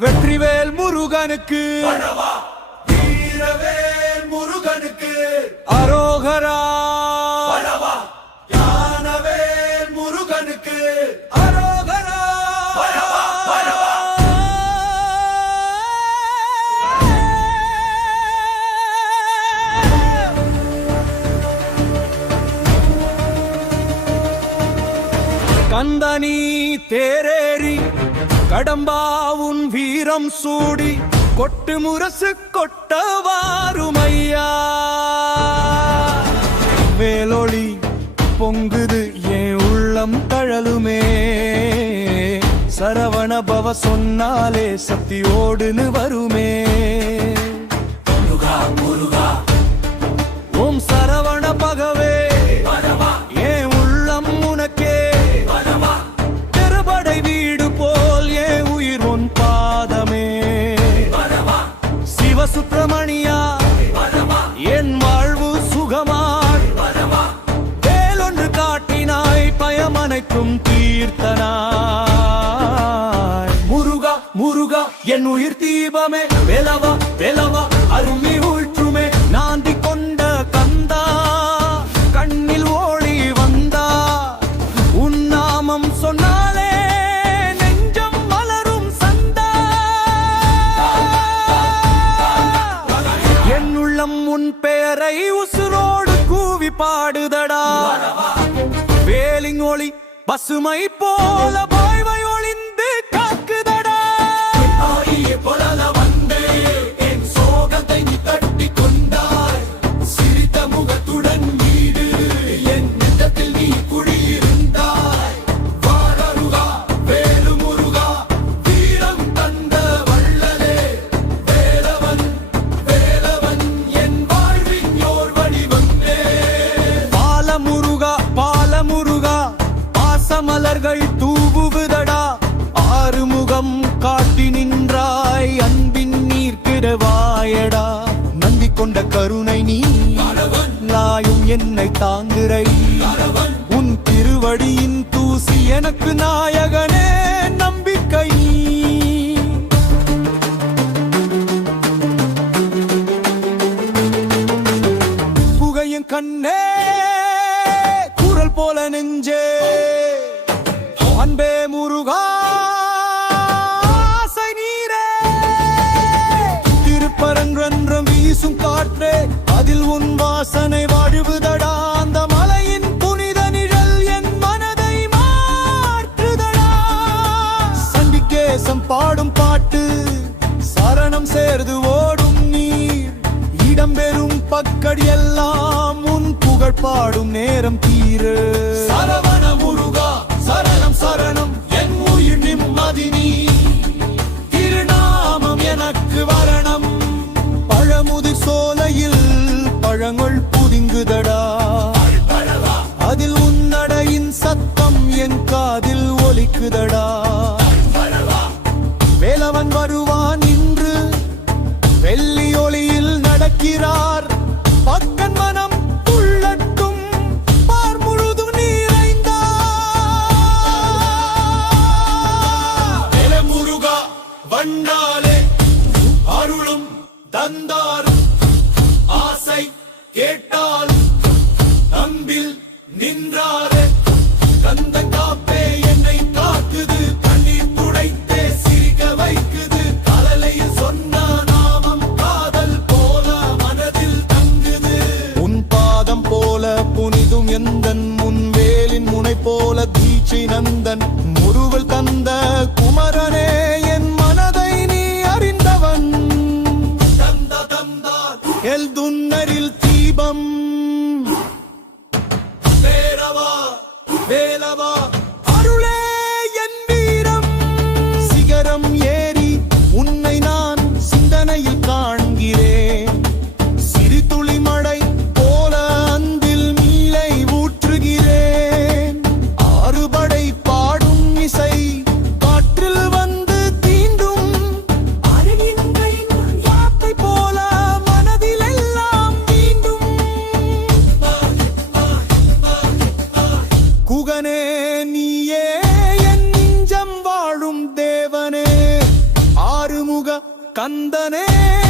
வெற்றிவேல் முருகனுக்கு. வீரவேல் முருகனுக்கு. அரோகரா. ஞானவேல் முருகனுக்கு. அரோகரா. கந்தனி தேரேறி கடம்பாவுன் வீரம் சூடி கொட்டு முரசு கொட்டவாருமையா? வேலொளி பொங்குது என் உள்ளம் தழலுமே. சரவண பவ சொன்னாலே சக்தியோடுன்னு வருமே. முருகா முருகா. கீர்த்தனாய். முருகா முருகா என் உயிர் தீபமே. வெலவா வெலவா அருமை ஊற்றுமே. நாந்தி கொண்ட கந்தா கண்ணில் ஓடி வந்தா. உன்னாமம் சொன்னாலே நெஞ்சம் மலரும் சந்தா. என் உள்ளம் உன் பெயரை உசுரோடு கூவி பாடுதடா. வேலிங் ஒளி பசுமை போல என்னை தாங்குறை. உன் திருவடியின் தூசி எனக்கு நாயகனே நம்பிக்கை. புகையும் கண்ணே குரல் போல நெஞ்சே. அன்பே முருகா வீசும் காற்றே அதில் உன் வாசனை புகழ் பாடும் நேரம் தீரு. சரவண முருகா சரணம் சரணம் என் உயிர் நிம்மதி நீ திருநாமம் எனக்கு வரணம். பழமுதிர் சோலையில் பழங்கள் புதிங்குதடா. அதில் உன்னடையின் சத்தம் என் காதில் ஒலிக்குதடா. வேலவன் வருவான் இன்று வெள்ளி ஒளியில் நடக்கிறார். தந்தாரும் ஆசை கேட்டால் அம்பில் நின்றாரே. கந்த காப்பே என்னை காக்குது கண்ணீர் துடைத்தே சிரிக்க வைக்குது. கலலையில் சொன்ன நாமம் காதல் போல மனதில் தங்குது. உன் பாதம் போல புனிதும் எந்தன் முன்வேலின் முனை போல தீட்சை நந்தன். முருவல் தந்த குமரனே என் El Dun கந்தனே.